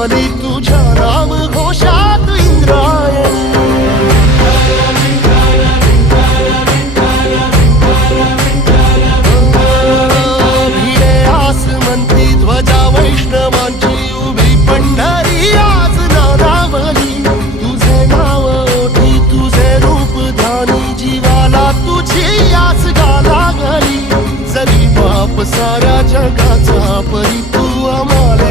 आली तुझ्या राम घोषात इंद्राय। भिडे ध्वजा वैष्णवांची उभी नाव तुझे रूप धानी जीवाला बाप जगाचा परी तू आम्हाला